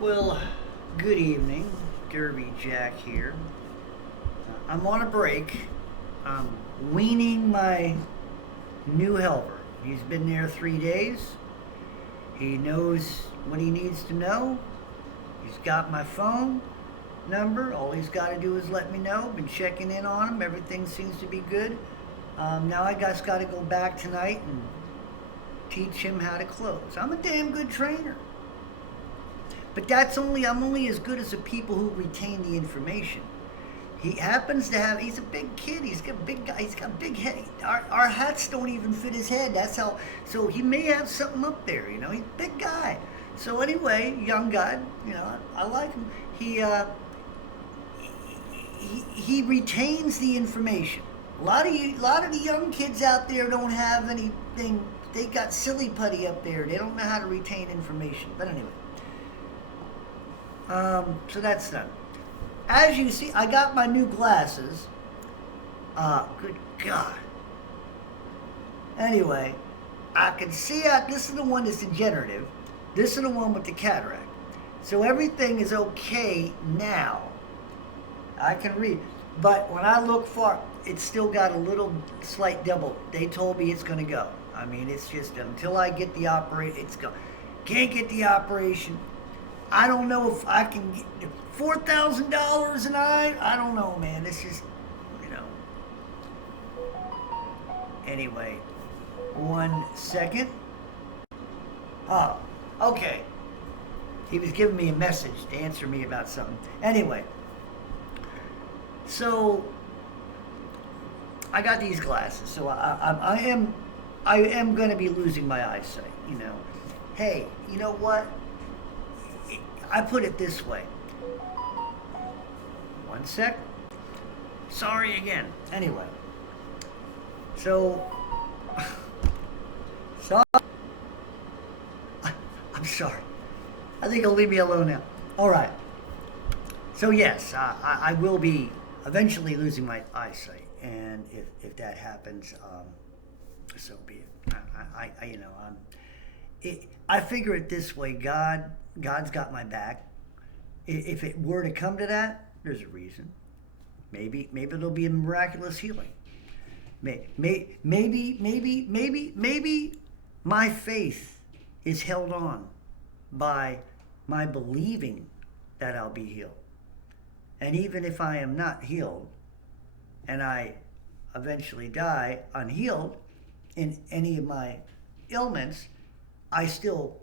Well, good evening. Derby Jack here. I'm on a break. I'm weaning my new helper. He's been there 3 days. He knows what he needs to know. He's got my phone number. All he's got to do is let me know. Been checking in on him. Everything seems to be good. Now I just got to go back tonight and teach him how to close. I'm a damn good trainer. But I'm only as good as the people who retain the information. He happens to have, he's a big kid, he's got a big guy, he's got a big head. Our hats don't even fit his head. That's how, so he may have something up there, he's a big guy. So anyway, young guy, I like him. He retains the information. A lot of the young kids out there don't have anything. They got silly putty up there. They don't know how to retain information. But anyway. So that's done. As you see, I got my new glasses. Good God. Anyway, I can see this is the one that's degenerative. This is the one with the cataract. So everything is okay now. I can read. But when I look far, it's still got a little slight double. They told me it's going to go. I mean, it's just until I get the operation, it's go. Can't get the operation. I don't know if I can get $4,000 an eye. I don't know, man. It's just, Anyway, 1 second. Oh, okay. He was giving me a message to answer me about something. Anyway, so I got these glasses. So I am going to be losing my eyesight. Hey, you know what? I put it this way. 1 sec. Sorry again. Anyway. So I'm sorry. I think he'll leave me alone now. All right. So yes, I will be eventually losing my eyesight, and if that happens, so be it. I figure it this way: God's got my back. If it were to come to that, there's a reason. Maybe there'll be a miraculous healing. Maybe my faith is held on by my believing that I'll be healed. And even if I am not healed and I eventually die unhealed in any of my ailments, I still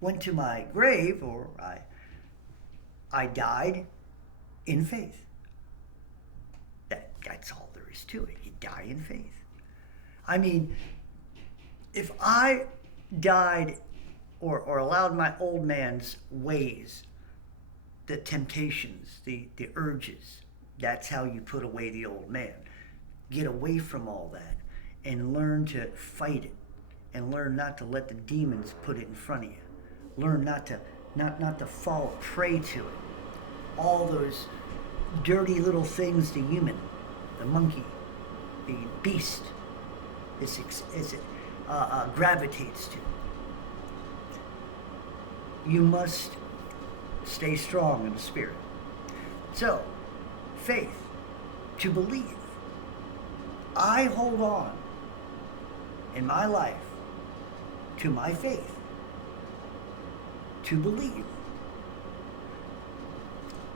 went to my grave, or I died in faith. That's all there is to it. You die in faith. I mean, if I died or allowed my old man's ways, the temptations, the urges, that's how you put away the old man. Get away from all that and learn to fight it, and learn not to let the demons put it in front of you. Learn not to fall prey to it. All those dirty little things the human, the monkey, the beast gravitates to. You must stay strong in the spirit. So, faith, to believe. I hold on in my life to my faith, to believe.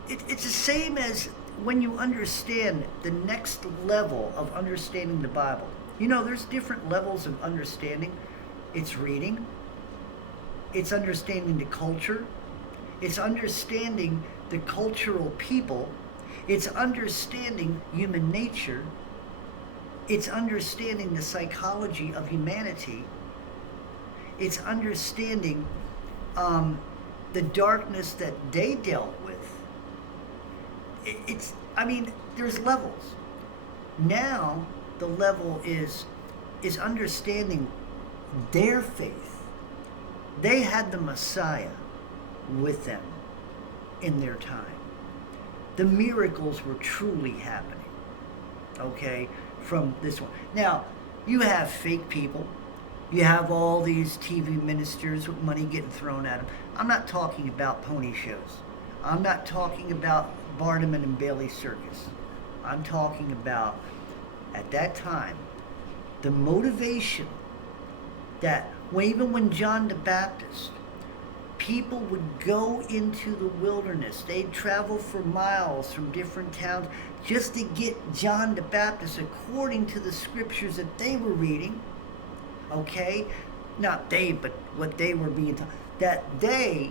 It's the same as when you understand the next level of understanding the Bible. There's different levels of understanding. It's reading. It's understanding the culture. It's understanding the cultural people. It's understanding human nature. It's understanding the psychology of humanity. It's understanding the darkness that they dealt with. There's levels. Now the level is understanding their faith. They had the Messiah with them in their time. The miracles were truly happening, okay, from this one. Now, you have fake people You have all these TV ministers with money getting thrown at them. I'm not talking about pony shows. I'm not talking about Barnum and Bailey Circus. I'm talking about, at that time, the motivation that even when John the Baptist, people would go into the wilderness. They'd travel for miles from different towns just to get John the Baptist according to the scriptures that they were reading. Okay? Not they, but what they were being taught. That they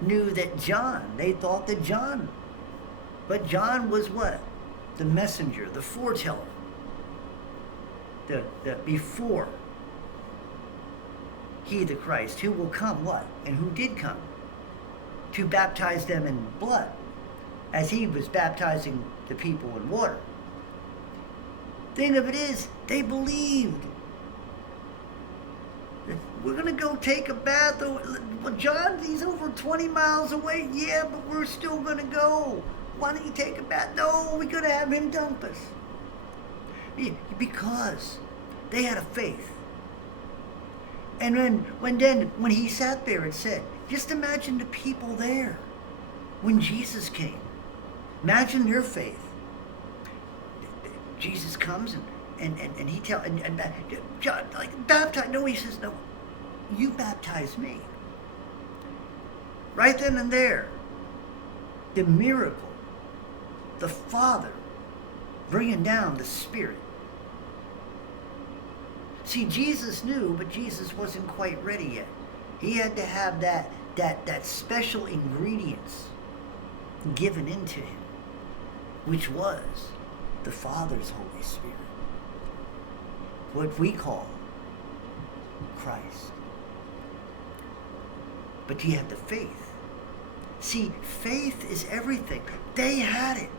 knew that John, they thought that John, but John was what? The messenger, the foreteller. The before he, the Christ, who will come, what? And who did come? To baptize them in blood, as he was baptizing the people in water. Thing of it is, they believed. We're going to go take a bath. Well, John, he's over 20 miles away. Yeah, but we're still going to go. Why don't you take a bath? No, we're going to have him dump us. Because they had a faith. And when he sat there and said, just imagine the people there when Jesus came. Imagine their faith. Jesus comes and he tells, and John, like, baptize. No, he says, no, you baptize me. Right then and there, the miracle, the Father bringing down the Spirit. See, Jesus knew, but Jesus wasn't quite ready yet. He had to have that special ingredients given into him, which was the Father's Holy Spirit. What we call Christ. But he had the faith. See, faith is everything. They had it.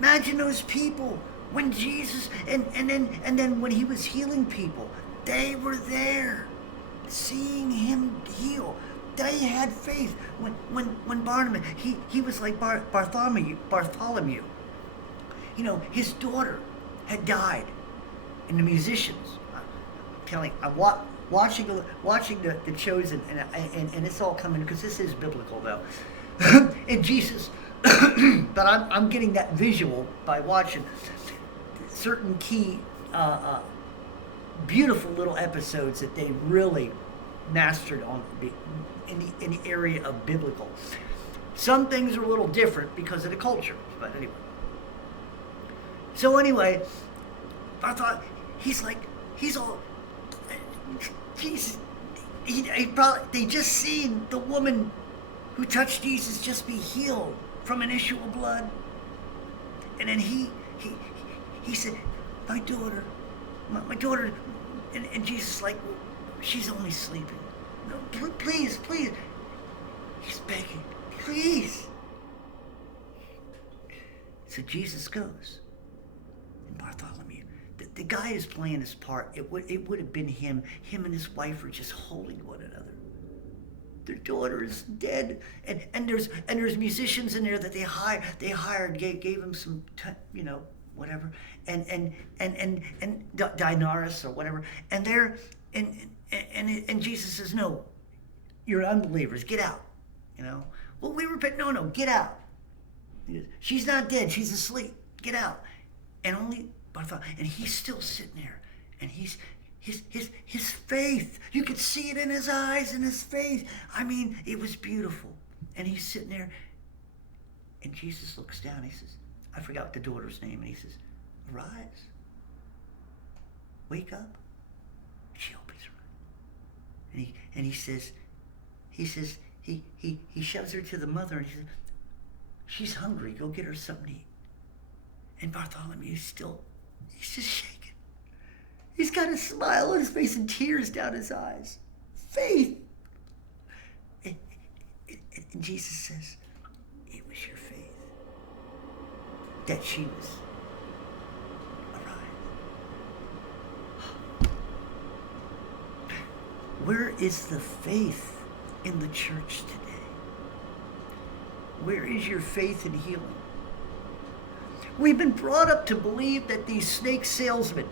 Imagine those people when Jesus, and then when he was healing people, they were there, seeing him heal. They had faith. When Barnabas, he was like Bartholomew. You know, his daughter had died, and the musicians. I'm telling, I'm watching the Chosen, and it's all coming because this is biblical though. And Jesus, but I'm getting that visual by watching certain key, beautiful little episodes that they really mastered on in the area of biblical. Some things are a little different because of the culture, but anyway. So anyway, I thought he's all, Jesus. He probably, they just seen the woman who touched Jesus just be healed from an issue of blood, and then he said, my daughter, and Jesus like, well, she's only sleeping. No, please. He's begging, please. So Jesus goes, and Bartholomew, the guy is playing his part. It would have been him. Him and his wife are just holding one another. Their daughter is dead, and there's musicians in there that they hired, gave him some, whatever, and Dionysus or whatever, and they're and Jesus says, no, you're unbelievers, get out, Well, we repent. No, get out. She's not dead, she's asleep. Get out. And only Bartholomew, and he's still sitting there, and his faith, you could see it in his eyes and his face. I mean, it was beautiful. And he's sitting there, and Jesus looks down. He says, I forgot the daughter's name, and he says, arise, wake up. She opens her eyes, and he says, he shoves her to the mother, and he says, she's hungry. Go get her something to eat. And Bartholomew he's just shaking. He's got a smile on his face and tears down his eyes. Faith. And Jesus says, it was your faith that she was alive. Where is the faith in the church today? Where is your faith in healing? We've been brought up to believe that these snake salesmen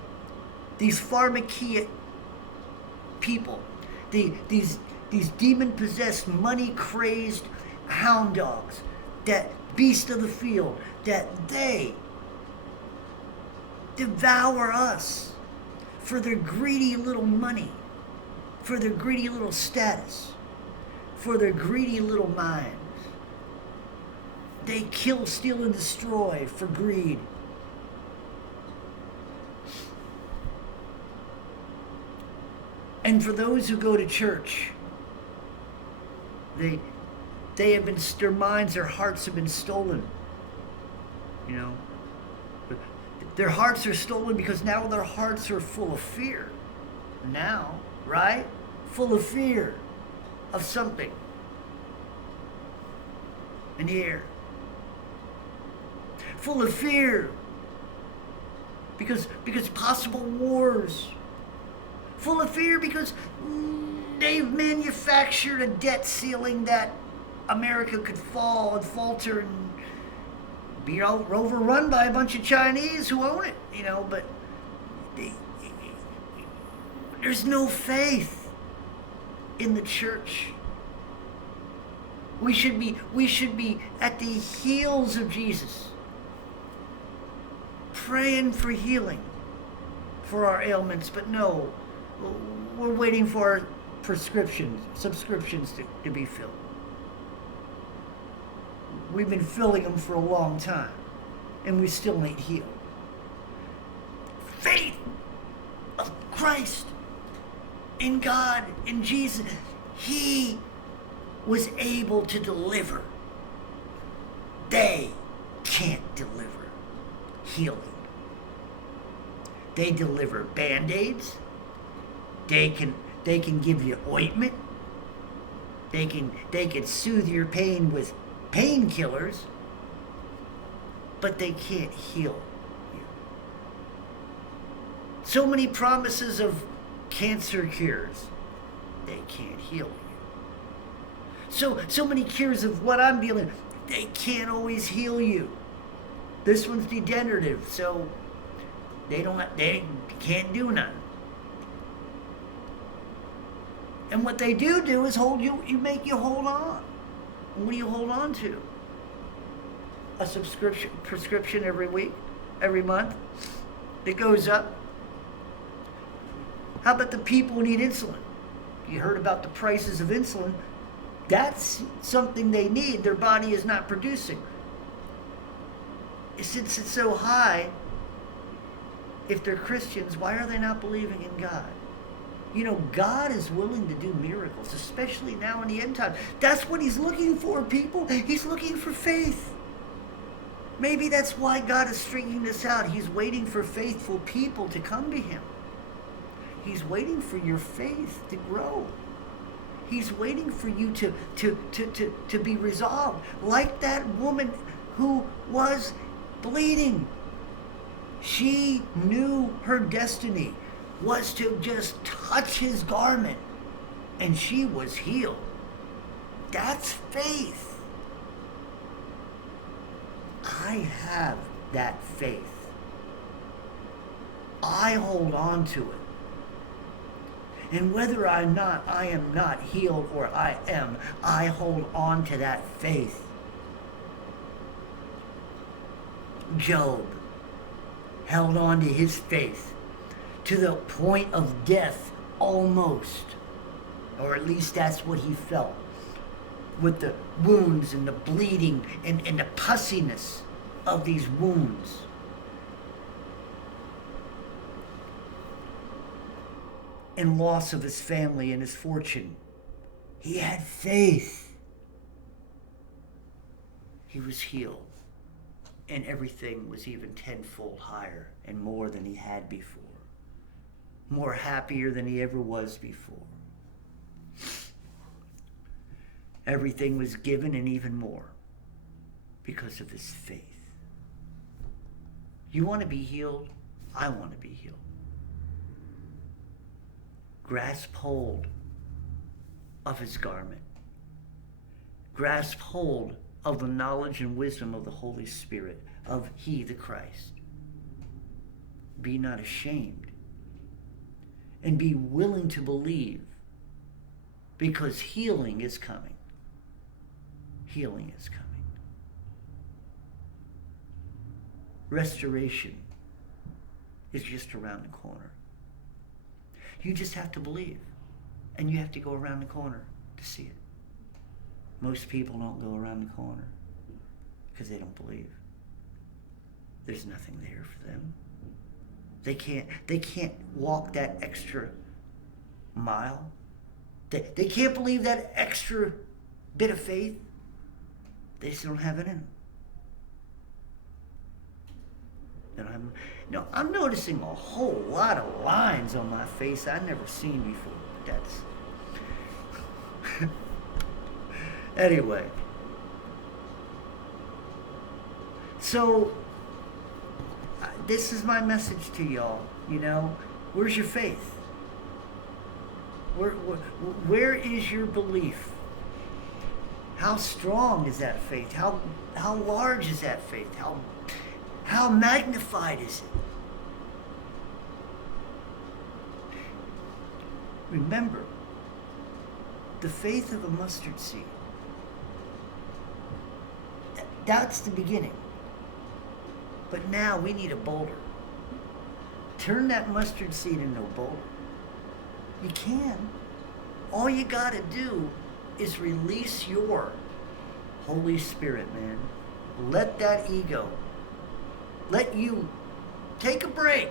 these pharmakia people, these demon-possessed, money-crazed hound dogs, that beast of the field, that they devour us for their greedy little money, for their greedy little status, for their greedy little minds. They kill, steal, and destroy for greed. And for those who go to church, they have been, their minds, their hearts have been stolen. You know, their hearts are stolen because now their hearts are full of fear. Now, right? Full of fear of something in the air. Full of fear because possible wars. Full of fear because they've manufactured a debt ceiling that America could fall and falter and be overrun by a bunch of Chinese who own it, you know, but there's no faith in the church. We should be at the heels of Jesus, praying for healing for our ailments, but no, we're waiting for our subscriptions to be filled. We've been filling them for a long time, and we still ain't healed. Faith of Christ in God, in Jesus, He was able to deliver. They can't deliver healing. They deliver Band-Aids. They can give you ointment. They can soothe your pain with painkillers, but they can't heal you. So many promises of cancer cures, they can't heal you. So many cures of what I'm dealing with, they can't always heal you. This one's degenerative, so they can't do nothing. And what they do is make you hold on. What do you hold on to? A prescription every week, every month that goes up. How about the people who need insulin? You heard about the prices of insulin. That's something they need. Their body is not producing. Since it's so high, if they're Christians, why are they not believing in God? You know, God is willing to do miracles, especially now in the end time. That's what He's looking for, people. He's looking for faith. Maybe that's why God is stringing this out. He's waiting for faithful people to come to Him. He's waiting for your faith to grow. He's waiting for you to be resolved. Like that woman who was bleeding. She knew her destiny was to just touch His garment, and she was healed. That's faith. I have that faith. I hold on to it. And whether I am not healed or I am, I hold on to that faith. Job held on to his faith to the point of death, almost. Or at least that's what he felt. With the wounds and the bleeding and the pussiness of these wounds. And loss of his family and his fortune. He had faith. He was healed. And everything was even tenfold higher and more than he had before. More happier than he ever was before. Everything was given and even more because of his faith. You want to be healed? I want to be healed. Grasp hold of his garment. Grasp hold of the knowledge and wisdom of the Holy Spirit, of He, the Christ. Be not ashamed and be willing to believe, because healing is coming. Healing is coming. Restoration is just around the corner. You just have to believe, and you have to go around the corner to see it. Most people don't go around the corner because they don't believe. There's nothing there for them. They can't walk that extra mile. They can't believe that extra bit of faith. They just don't have it in them. And I'm noticing a whole lot of lines on my face I've never seen before. That's anyway. So this is my message to y'all. Where's your faith? Where is your belief? How strong is that faith? How large is that faith? How magnified is it? Remember, the faith of a mustard seed. That's the beginning. But now we need a boulder. Turn that mustard seed into a boulder. You can. All you gotta do is release your Holy Spirit, man. Let that ego, let you take a break.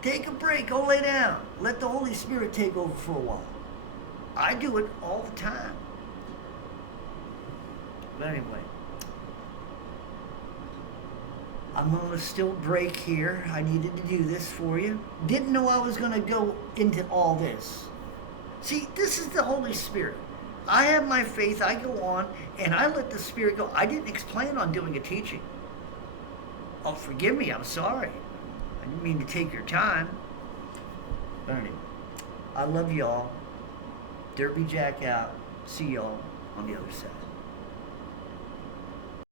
Take a break, go lay down. Let the Holy Spirit take over for a while. I do it all the time. But anyway, I'm going to still break here. I needed to do this for you. Didn't know I was going to go into all this. See, this is the Holy Spirit. I have my faith, I go on, and I let the Spirit go. I didn't plan on doing a teaching. Oh, forgive me, I'm sorry. I didn't mean to take your time. But anyway, I love y'all. Derby Jack out. See y'all on the other side.